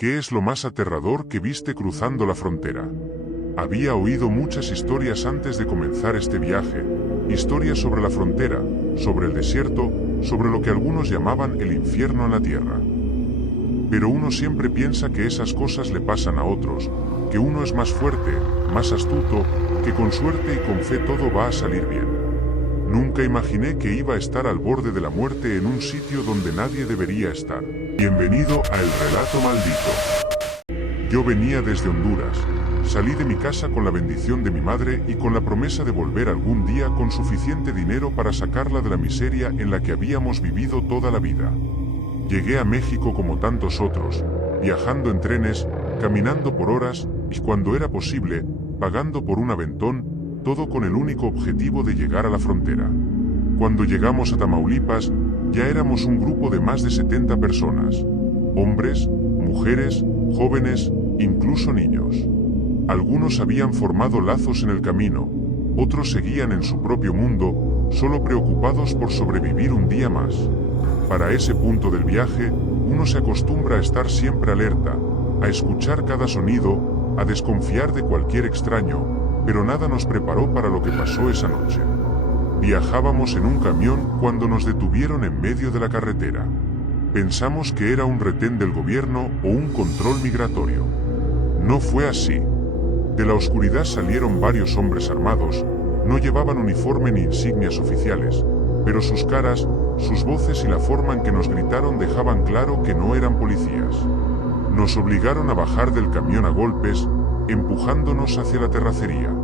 ¿Qué es lo más aterrador que viste cruzando la frontera? Había oído muchas historias antes de comenzar este viaje, historias sobre la frontera, sobre el desierto, sobre lo que algunos llamaban el infierno en la tierra. Pero uno siempre piensa que esas cosas le pasan a otros, que uno es más fuerte, más astuto, que con suerte y con fe todo va a salir bien. Nunca imaginé que iba a estar al borde de la muerte en un sitio donde nadie debería estar. Bienvenido a El Relato Maldito. Yo venía desde Honduras. Salí de mi casa con la bendición de mi madre y con la promesa de volver algún día con suficiente dinero para sacarla de la miseria en la que habíamos vivido toda la vida. Llegué a México como tantos otros, viajando en trenes, caminando por horas y cuando era posible, pagando por un aventón, todo con el único objetivo de llegar a la frontera. Cuando llegamos a Tamaulipas, ya éramos un grupo de más de 70 personas. Hombres, mujeres, jóvenes, incluso niños. Algunos habían formado lazos en el camino, otros seguían en su propio mundo, solo preocupados por sobrevivir un día más. Para ese punto del viaje, uno se acostumbra a estar siempre alerta, a escuchar cada sonido, a desconfiar de cualquier extraño, pero nada nos preparó para lo que pasó esa noche. Viajábamos en un camión cuando nos detuvieron en medio de la carretera. Pensamos que era un retén del gobierno o un control migratorio. No fue así. De la oscuridad salieron varios hombres armados, no llevaban uniforme ni insignias oficiales, pero sus caras, sus voces y la forma en que nos gritaron dejaban claro que no eran policías. Nos obligaron a bajar del camión a golpes, empujándonos hacia la terracería.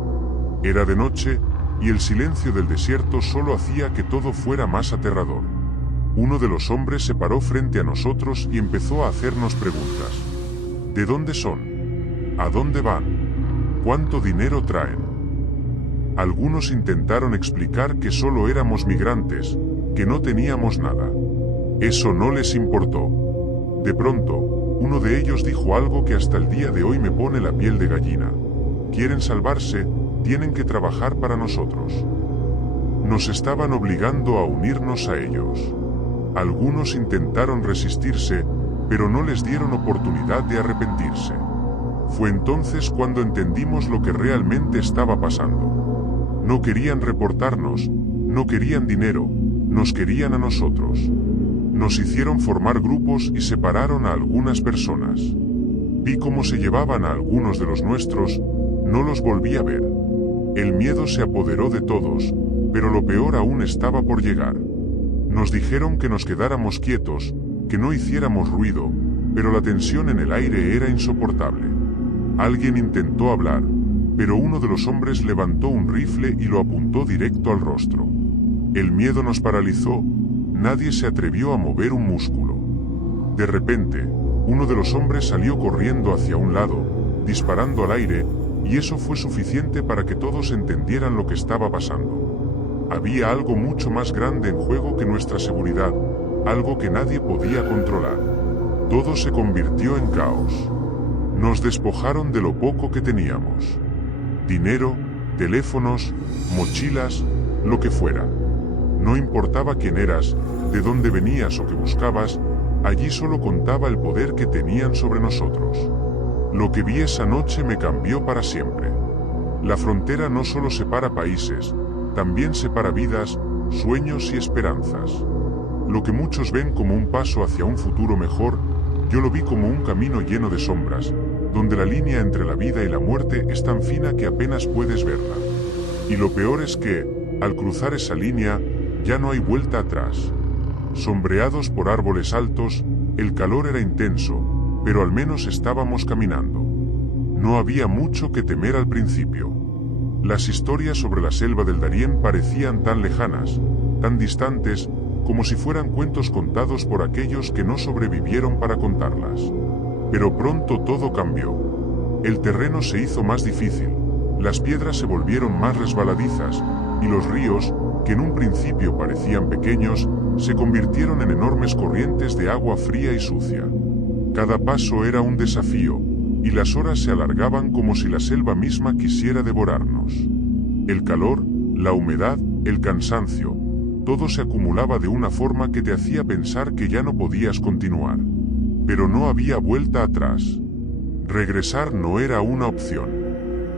Era de noche, y el silencio del desierto solo hacía que todo fuera más aterrador. Uno de los hombres se paró frente a nosotros y empezó a hacernos preguntas. ¿De dónde son? ¿A dónde van? ¿Cuánto dinero traen? Algunos intentaron explicar que solo éramos migrantes, que no teníamos nada. Eso no les importó. De pronto, uno de ellos dijo algo que hasta el día de hoy me pone la piel de gallina. Quieren salvarse, tienen que trabajar para nosotros. Nos estaban obligando a unirnos a ellos. Algunos intentaron resistirse, pero no les dieron oportunidad de arrepentirse. Fue entonces cuando entendimos lo que realmente estaba pasando. No querían reportarnos, no querían dinero, nos querían a nosotros. Nos hicieron formar grupos y separaron a algunas personas. Vi cómo se llevaban a algunos de los nuestros, no los volví a ver. El miedo se apoderó de todos, pero lo peor aún estaba por llegar. Nos dijeron que nos quedáramos quietos, que no hiciéramos ruido, pero la tensión en el aire era insoportable. Alguien intentó hablar, pero uno de los hombres levantó un rifle y lo apuntó directo al rostro. El miedo nos paralizó, nadie se atrevió a mover un músculo. De repente, uno de los hombres salió corriendo hacia un lado, disparando al aire, y eso fue suficiente para que todos entendieran lo que estaba pasando. Había algo mucho más grande en juego que nuestra seguridad, algo que nadie podía controlar. Todo se convirtió en caos. Nos despojaron de lo poco que teníamos. Dinero, teléfonos, mochilas, lo que fuera. No importaba quién eras, de dónde venías o qué buscabas, allí solo contaba el poder que tenían sobre nosotros. Lo que vi esa noche me cambió para siempre. La frontera no solo separa países, también separa vidas, sueños y esperanzas. Lo que muchos ven como un paso hacia un futuro mejor, yo lo vi como un camino lleno de sombras, donde la línea entre la vida y la muerte es tan fina que apenas puedes verla. Y lo peor es que, al cruzar esa línea, ya no hay vuelta atrás. Sombreados por árboles altos, el calor era intenso, pero al menos estábamos caminando. No había mucho que temer al principio. Las historias sobre la selva del Darién parecían tan lejanas, tan distantes, como si fueran cuentos contados por aquellos que no sobrevivieron para contarlas. Pero pronto todo cambió. El terreno se hizo más difícil, las piedras se volvieron más resbaladizas, y los ríos, que en un principio parecían pequeños, se convirtieron en enormes corrientes de agua fría y sucia. Cada paso era un desafío, y las horas se alargaban como si la selva misma quisiera devorarnos. El calor, la humedad, el cansancio, todo se acumulaba de una forma que te hacía pensar que ya no podías continuar. pero no había vuelta atrás. Regresar no era una opción.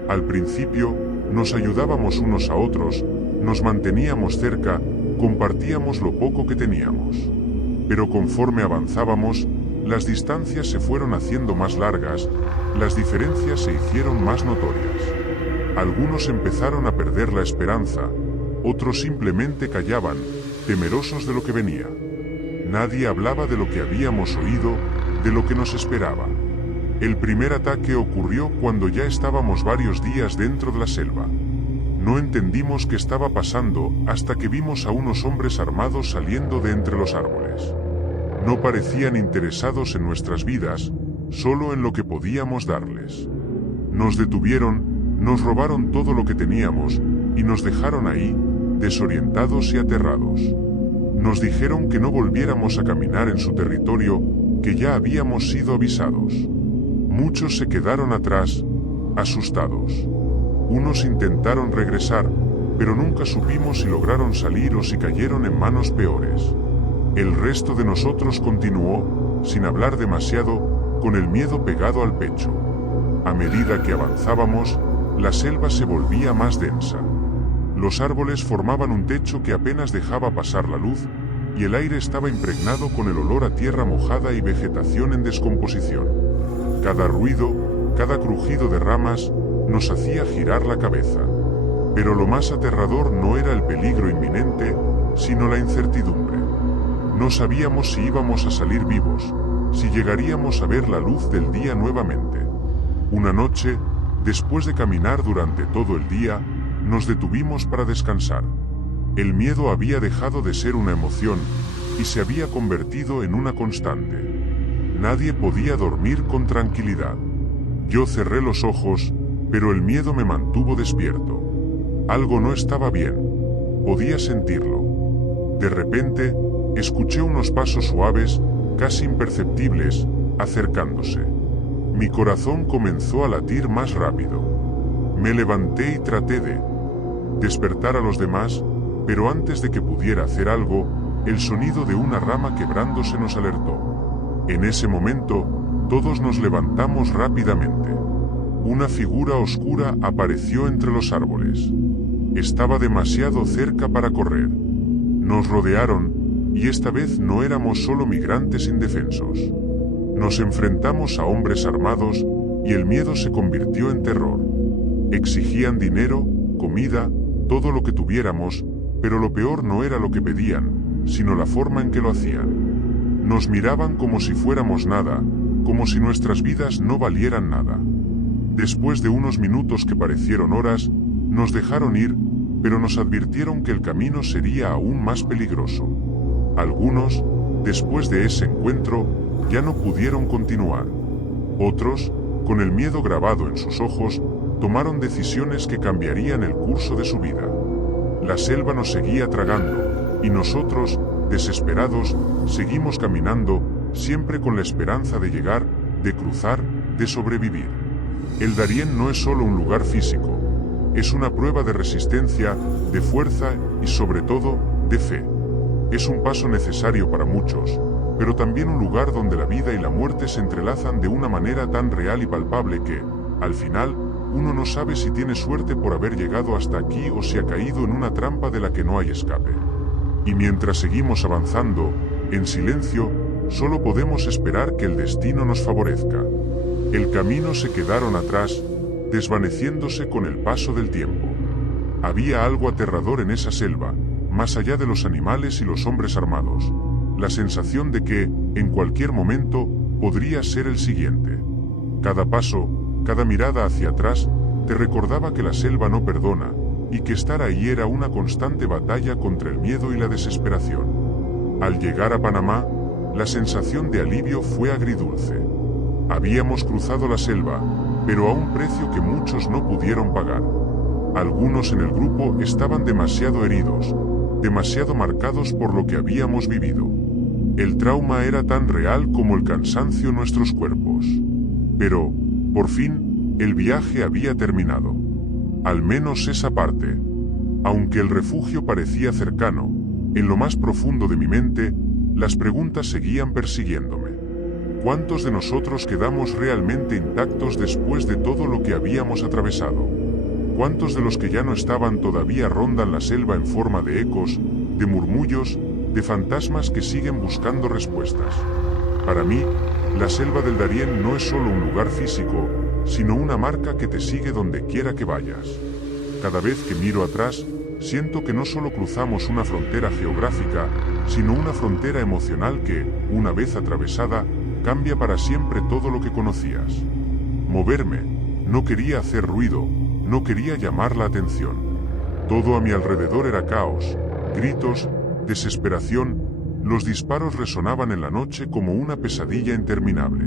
Al principio, nos ayudábamos unos a otros, nos manteníamos cerca, compartíamos lo poco que teníamos. Pero conforme avanzábamos, las distancias se fueron haciendo más largas, las diferencias se hicieron más notorias. Algunos empezaron a perder la esperanza, otros simplemente callaban, temerosos de lo que venía. Nadie hablaba de lo que habíamos oído, de lo que nos esperaba. El primer ataque ocurrió cuando ya estábamos varios días dentro de la selva. No entendimos qué estaba pasando hasta que vimos a unos hombres armados saliendo de entre los árboles. No parecían interesados en nuestras vidas, solo en lo que podíamos darles. Nos detuvieron, nos robaron todo lo que teníamos y nos dejaron ahí, desorientados y aterrados. Nos dijeron que no volviéramos a caminar en su territorio, que ya habíamos sido avisados. Muchos se quedaron atrás, asustados. Unos intentaron regresar, pero nunca supimos si lograron salir o si cayeron en manos peores. El resto de nosotros continuó, sin hablar demasiado, con el miedo pegado al pecho. A medida que avanzábamos, la selva se volvía más densa. Los árboles formaban un techo que apenas dejaba pasar la luz, y el aire estaba impregnado con el olor a tierra mojada y vegetación en descomposición. Cada ruido, cada crujido de ramas, nos hacía girar la cabeza. Pero lo más aterrador no era el peligro inminente, sino la incertidumbre. No sabíamos si íbamos a salir vivos, si llegaríamos a ver la luz del día nuevamente. Una noche, después de caminar durante todo el día, nos detuvimos para descansar. El miedo había dejado de ser una emoción y se había convertido en una constante. Nadie podía dormir con tranquilidad. Yo cerré los ojos, pero el miedo me mantuvo despierto. Algo no estaba bien. Podía sentirlo. De repente, escuché unos pasos suaves, casi imperceptibles, acercándose. Mi corazón comenzó a latir más rápido. Me levanté y traté de despertar a los demás, pero antes de que pudiera hacer algo, el sonido de una rama quebrándose nos alertó. En ese momento, todos nos levantamos rápidamente. Una figura oscura apareció entre los árboles. Estaba demasiado cerca para correr. Nos rodearon, y esta vez no éramos solo migrantes indefensos. Nos enfrentamos a hombres armados, y el miedo se convirtió en terror. Exigían dinero, comida, todo lo que tuviéramos, pero lo peor no era lo que pedían, sino la forma en que lo hacían. Nos miraban como si fuéramos nada, como si nuestras vidas no valieran nada. Después de unos minutos que parecieron horas, nos dejaron ir, pero nos advirtieron que el camino sería aún más peligroso. Algunos, después de ese encuentro, ya no pudieron continuar. Otros, con el miedo grabado en sus ojos, tomaron decisiones que cambiarían el curso de su vida. La selva nos seguía tragando, y nosotros, desesperados, seguimos caminando, siempre con la esperanza de llegar, de cruzar, de sobrevivir. El Darién no es solo un lugar físico, es una prueba de resistencia, de fuerza y sobre todo, de fe. Es un paso necesario para muchos, pero también un lugar donde la vida y la muerte se entrelazan de una manera tan real y palpable que, al final, uno no sabe si tiene suerte por haber llegado hasta aquí o si ha caído en una trampa de la que no hay escape. Y mientras seguimos avanzando, en silencio, solo podemos esperar que el destino nos favorezca. El camino se quedaron atrás, desvaneciéndose con el paso del tiempo. Había algo aterrador en esa selva, más allá de los animales y los hombres armados. La sensación de que, en cualquier momento, podría ser el siguiente. Cada paso, cada mirada hacia atrás, te recordaba que la selva no perdona, y que estar ahí era una constante batalla contra el miedo y la desesperación. Al llegar a Panamá, la sensación de alivio fue agridulce. Habíamos cruzado la selva, pero a un precio que muchos no pudieron pagar. Algunos en el grupo estaban demasiado heridos, demasiado marcados por lo que habíamos vivido. El trauma era tan real como el cansancio en nuestros cuerpos. Pero, por fin, el viaje había terminado. Al menos esa parte. Aunque el refugio parecía cercano, en lo más profundo de mi mente, las preguntas seguían persiguiéndome. ¿Cuántos de nosotros quedamos realmente intactos después de todo lo que habíamos atravesado? ¿Cuántos de los que ya no estaban todavía rondan la selva en forma de ecos, de murmullos, de fantasmas que siguen buscando respuestas? Para mí, la selva del Darién no es solo un lugar físico, sino una marca que te sigue donde quiera que vayas. Cada vez que miro atrás, siento que no solo cruzamos una frontera geográfica, sino una frontera emocional que, una vez atravesada, cambia para siempre todo lo que conocías. Moverme, no quería hacer ruido, no quería llamar la atención. Todo a mi alrededor era caos, gritos, desesperación, los disparos resonaban en la noche como una pesadilla interminable.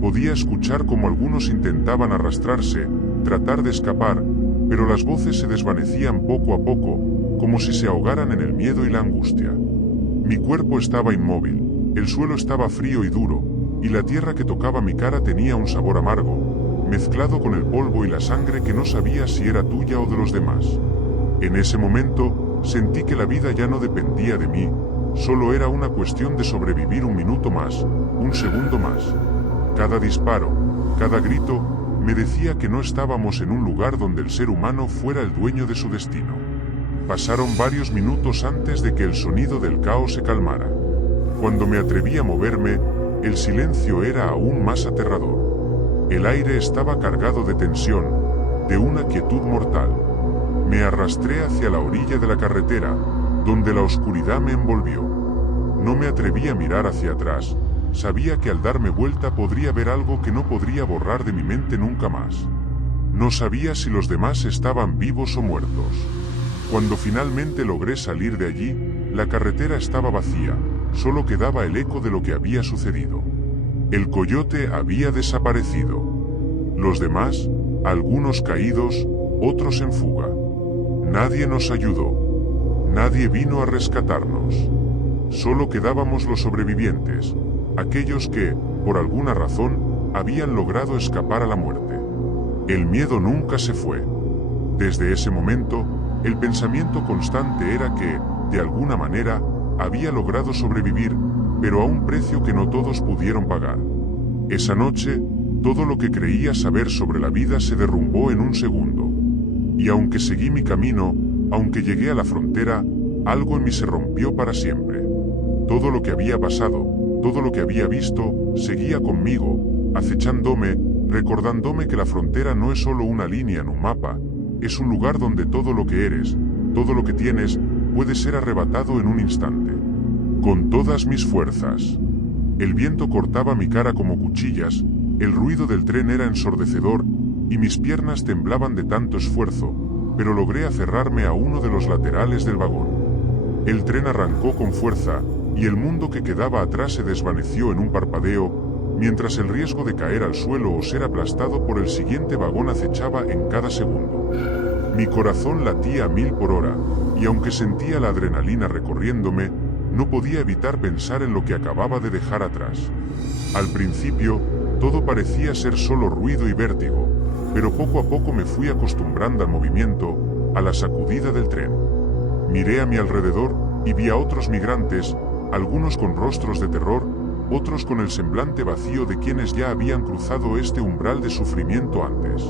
Podía escuchar cómo algunos intentaban arrastrarse, tratar de escapar, pero las voces se desvanecían poco a poco, como si se ahogaran en el miedo y la angustia. Mi cuerpo estaba inmóvil, el suelo estaba frío y duro, y la tierra que tocaba mi cara tenía un sabor amargo, mezclado con el polvo y la sangre que no sabía si era tuya o de los demás. En ese momento, sentí que la vida ya no dependía de mí, solo era una cuestión de sobrevivir un minuto más, un segundo más. Cada disparo, cada grito, me decía que no estábamos en un lugar donde el ser humano fuera el dueño de su destino. Pasaron varios minutos antes de que el sonido del caos se calmara. Cuando me atreví a moverme, el silencio era aún más aterrador. El aire estaba cargado de tensión, de una quietud mortal. Me arrastré hacia la orilla de la carretera, donde la oscuridad me envolvió. No me atreví a mirar hacia atrás, sabía que al darme vuelta podría ver algo que no podría borrar de mi mente nunca más. No sabía si los demás estaban vivos o muertos. Cuando finalmente logré salir de allí, la carretera estaba vacía, solo quedaba el eco de lo que había sucedido. El coyote había desaparecido. Los demás, algunos caídos, otros en fuga. Nadie nos ayudó. Nadie vino a rescatarnos. Solo quedábamos los sobrevivientes, aquellos que, por alguna razón, habían logrado escapar a la muerte. El miedo nunca se fue. Desde ese momento, el pensamiento constante era que, de alguna manera, había logrado sobrevivir, pero a un precio que no todos pudieron pagar. Esa noche, todo lo que creía saber sobre la vida se derrumbó en un segundo. Y aunque seguí mi camino, aunque llegué a la frontera, algo en mí se rompió para siempre. Todo lo que había pasado, todo lo que había visto, seguía conmigo, acechándome, recordándome que la frontera no es solo una línea en un mapa, es un lugar donde todo lo que eres, todo lo que tienes, puede ser arrebatado en un instante. Con todas mis fuerzas. El viento cortaba mi cara como cuchillas, el ruido del tren era ensordecedor, y mis piernas temblaban de tanto esfuerzo, pero logré aferrarme a uno de los laterales del vagón. El tren arrancó con fuerza, y el mundo que quedaba atrás se desvaneció en un parpadeo, mientras el riesgo de caer al suelo o ser aplastado por el siguiente vagón acechaba en cada segundo. Mi corazón latía a 1000 por hora, y aunque sentía la adrenalina recorriéndome, no podía evitar pensar en lo que acababa de dejar atrás. Al principio, todo parecía ser solo ruido y vértigo, pero poco a poco me fui acostumbrando al movimiento, a la sacudida del tren. Miré a mi alrededor y vi a otros migrantes, algunos con rostros de terror, otros con el semblante vacío de quienes ya habían cruzado este umbral de sufrimiento antes.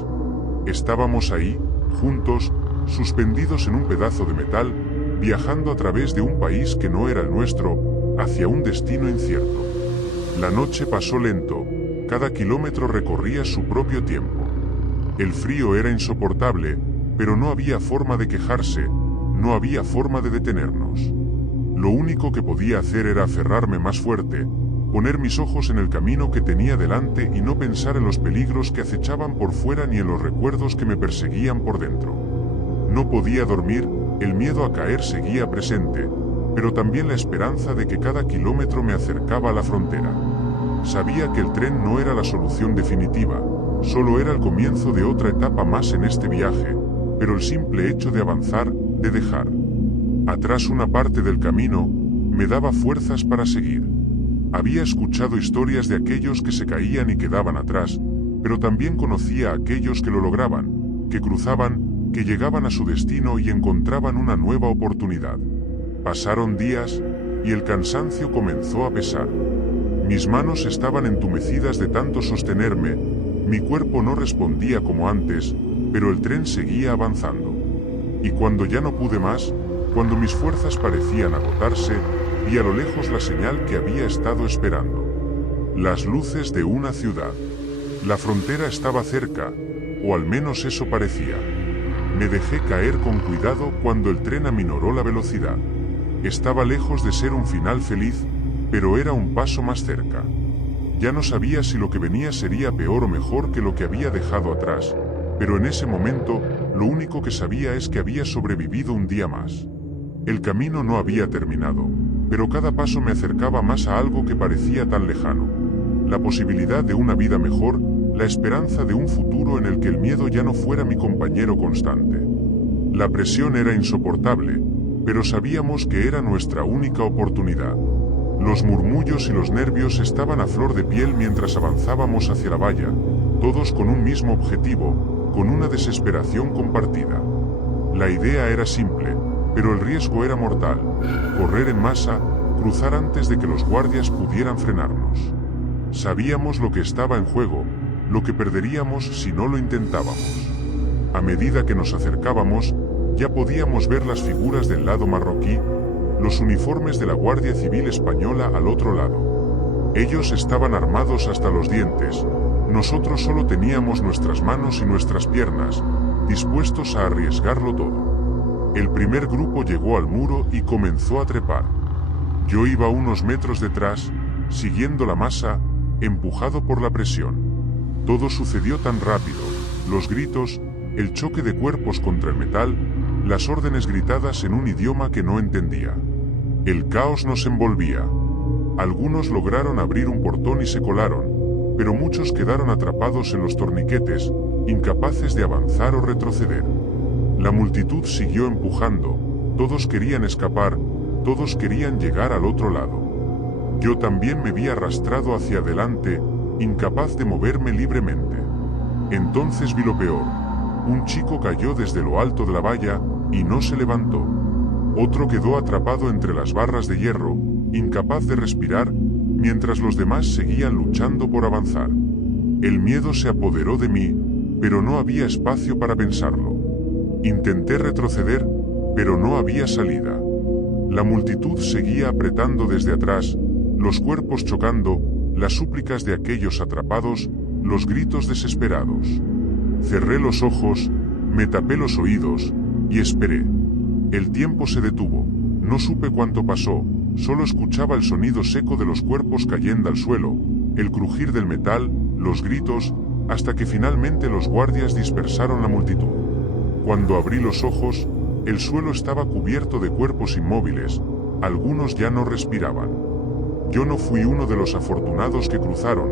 Estábamos ahí, juntos, suspendidos en un pedazo de metal, viajando a través de un país que no era el nuestro, hacia un destino incierto. La noche pasó lento, cada kilómetro recorría su propio tiempo. El frío era insoportable, pero no había forma de quejarse, no había forma de detenernos. Lo único que podía hacer era aferrarme más fuerte, poner mis ojos en el camino que tenía delante y no pensar en los peligros que acechaban por fuera ni en los recuerdos que me perseguían por dentro. No podía dormir, el miedo a caer seguía presente, pero también la esperanza de que cada kilómetro me acercaba a la frontera. Sabía que el tren no era la solución definitiva, solo era el comienzo de otra etapa más en este viaje, pero el simple hecho de avanzar, de dejar atrás una parte del camino, me daba fuerzas para seguir. Había escuchado historias de aquellos que se caían y quedaban atrás, pero también conocía a aquellos que lo lograban, que cruzaban, que llegaban a su destino y encontraban una nueva oportunidad. Pasaron días, y el cansancio comenzó a pesar. Mis manos estaban entumecidas de tanto sostenerme, mi cuerpo no respondía como antes, pero el tren seguía avanzando. Y cuando ya no pude más, cuando mis fuerzas parecían agotarse, vi a lo lejos la señal que había estado esperando. Las luces de una ciudad. La frontera estaba cerca, o al menos eso parecía. Me dejé caer con cuidado cuando el tren aminoró la velocidad. Estaba lejos de ser un final feliz, pero era un paso más cerca. Ya no sabía si lo que venía sería peor o mejor que lo que había dejado atrás, pero en ese momento, lo único que sabía es que había sobrevivido un día más. El camino no había terminado, pero cada paso me acercaba más a algo que parecía tan lejano. La posibilidad de una vida mejor, la esperanza de un futuro en el que el miedo ya no fuera mi compañero constante. La presión era insoportable, pero sabíamos que era nuestra única oportunidad. Los murmullos y los nervios estaban a flor de piel mientras avanzábamos hacia la valla, todos con un mismo objetivo, con una desesperación compartida. La idea era simple, pero el riesgo era mortal: correr en masa, cruzar antes de que los guardias pudieran frenarnos. Sabíamos lo que estaba en juego, lo que perderíamos si no lo intentábamos. A medida que nos acercábamos, ya podíamos ver las figuras del lado marroquí, los uniformes de la Guardia Civil Española al otro lado. Ellos estaban armados hasta los dientes, nosotros solo teníamos nuestras manos y nuestras piernas, dispuestos a arriesgarlo todo. El primer grupo llegó al muro y comenzó a trepar. Yo iba unos metros detrás, siguiendo la masa, empujado por la presión. Todo sucedió tan rápido, los gritos, el choque de cuerpos contra el metal, las órdenes gritadas en un idioma que no entendía. El caos nos envolvía. Algunos lograron abrir un portón y se colaron, pero muchos quedaron atrapados en los torniquetes, incapaces de avanzar o retroceder. La multitud siguió empujando, todos querían escapar, todos querían llegar al otro lado. Yo también me vi arrastrado hacia adelante, incapaz de moverme libremente. Entonces vi lo peor. Un chico cayó desde lo alto de la valla, y no se levantó. Otro quedó atrapado entre las barras de hierro, incapaz de respirar, mientras los demás seguían luchando por avanzar. El miedo se apoderó de mí, pero no había espacio para pensarlo. Intenté retroceder, pero no había salida. La multitud seguía apretando desde atrás, los cuerpos chocando, las súplicas de aquellos atrapados, los gritos desesperados. Cerré los ojos, me tapé los oídos, y esperé. El tiempo se detuvo, no supe cuánto pasó, solo escuchaba el sonido seco de los cuerpos cayendo al suelo, el crujir del metal, los gritos, hasta que finalmente los guardias dispersaron la multitud. Cuando abrí los ojos, el suelo estaba cubierto de cuerpos inmóviles, algunos ya no respiraban. Yo no fui uno de los afortunados que cruzaron,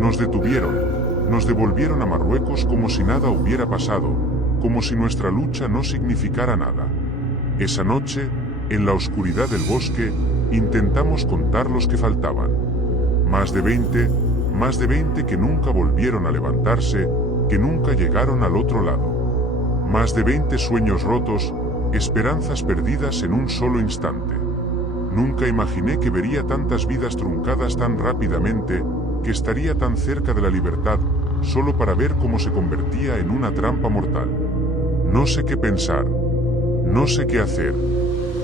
nos detuvieron, nos devolvieron a Marruecos como si nada hubiera pasado, como si nuestra lucha no significara nada. Esa noche, en la oscuridad del bosque, intentamos contar los que faltaban. Más de 20 que nunca volvieron a levantarse, que nunca llegaron al otro lado. Más de 20 sueños rotos, esperanzas perdidas en un solo instante. Nunca imaginé que vería tantas vidas truncadas tan rápidamente, que estaría tan cerca de la libertad, solo para ver cómo se convertía en una trampa mortal. No sé qué pensar, no sé qué hacer,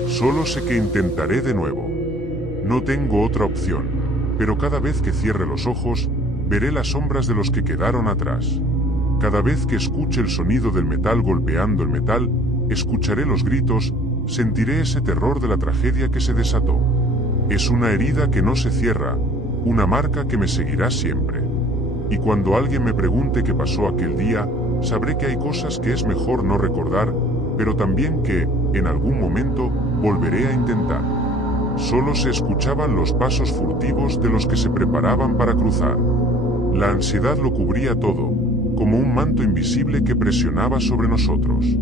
solo sé que intentaré de nuevo. No tengo otra opción, pero cada vez que cierre los ojos, veré las sombras de los que quedaron atrás. Cada vez que escuche el sonido del metal golpeando el metal, escucharé los gritos, sentiré ese terror de la tragedia que se desató. Es una herida que no se cierra, una marca que me seguirá siempre. Y cuando alguien me pregunte qué pasó aquel día, sabré que hay cosas que es mejor no recordar, pero también que, en algún momento, volveré a intentar. Solo se escuchaban los pasos furtivos de los que se preparaban para cruzar. La ansiedad lo cubría todo, como un manto invisible que presionaba sobre nosotros.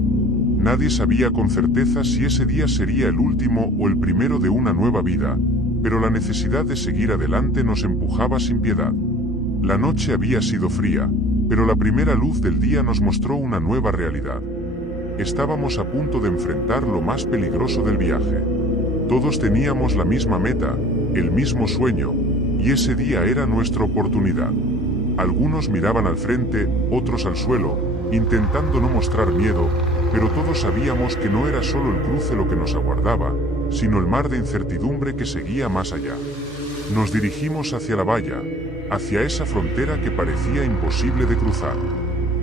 Nadie sabía con certeza si ese día sería el último o el primero de una nueva vida, pero la necesidad de seguir adelante nos empujaba sin piedad. La noche había sido fría, pero la primera luz del día nos mostró una nueva realidad. Estábamos a punto de enfrentar lo más peligroso del viaje. Todos teníamos la misma meta, el mismo sueño, Y ese día era nuestra oportunidad. Algunos miraban al frente, otros al suelo, intentando no mostrar miedo, pero todos sabíamos que no era solo el cruce lo que nos aguardaba, sino el mar de incertidumbre que seguía más allá. Nos dirigimos hacia la valla, hacia esa frontera que parecía imposible de cruzar.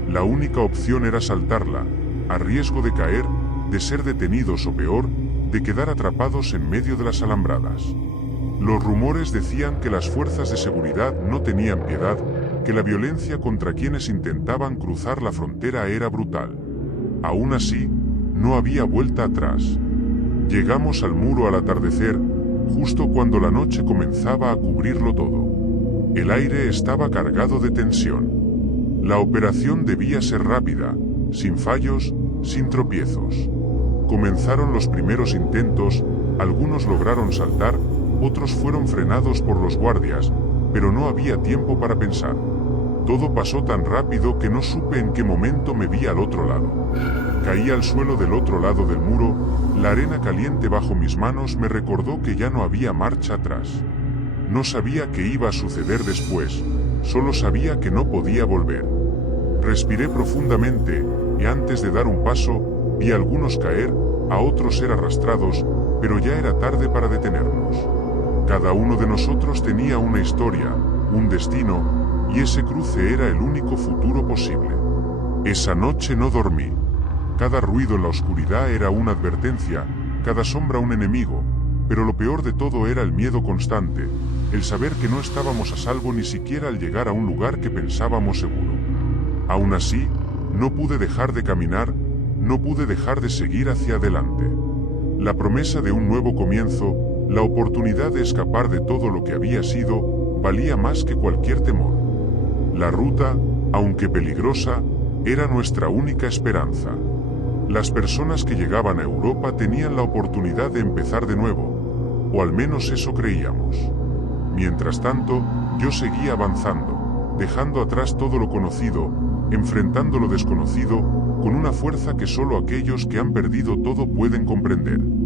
La única opción era saltarla, a riesgo de caer, de ser detenidos o peor, de quedar atrapados en medio de las alambradas. Los rumores decían que las fuerzas de seguridad no tenían piedad, que la violencia contra quienes intentaban cruzar la frontera era brutal. Aún así, no había vuelta atrás. Llegamos al muro al atardecer, justo cuando la noche comenzaba a cubrirlo todo. El aire estaba cargado de tensión. La operación debía ser rápida, sin fallos, sin tropiezos. Comenzaron los primeros intentos, algunos lograron saltar, otros fueron frenados por los guardias, pero no había tiempo para pensar. Todo pasó tan rápido que no supe en qué momento me vi al otro lado. Caí al suelo del otro lado del muro, la arena caliente bajo mis manos me recordó que ya no había marcha atrás. No sabía qué iba a suceder después, solo sabía que no podía volver. Respiré profundamente, y antes de dar un paso, vi a algunos caer, a otros ser arrastrados, pero ya era tarde para detenernos. Cada uno de nosotros tenía una historia, un destino, y ese cruce era el único futuro posible. Esa noche no dormí. Cada ruido en la oscuridad era una advertencia, cada sombra un enemigo, pero lo peor de todo era el miedo constante, el saber que no estábamos a salvo ni siquiera al llegar a un lugar que pensábamos seguro. Aún así, no pude dejar de caminar, no pude dejar de seguir hacia adelante. La promesa de un nuevo comienzo, la oportunidad de escapar de todo lo que había sido, valía más que cualquier temor. La ruta, aunque peligrosa, era nuestra única esperanza. Las personas que llegaban a Europa tenían la oportunidad de empezar de nuevo, o al menos eso creíamos. Mientras tanto, yo seguía avanzando, dejando atrás todo lo conocido, enfrentando lo desconocido, con una fuerza que solo aquellos que han perdido todo pueden comprender.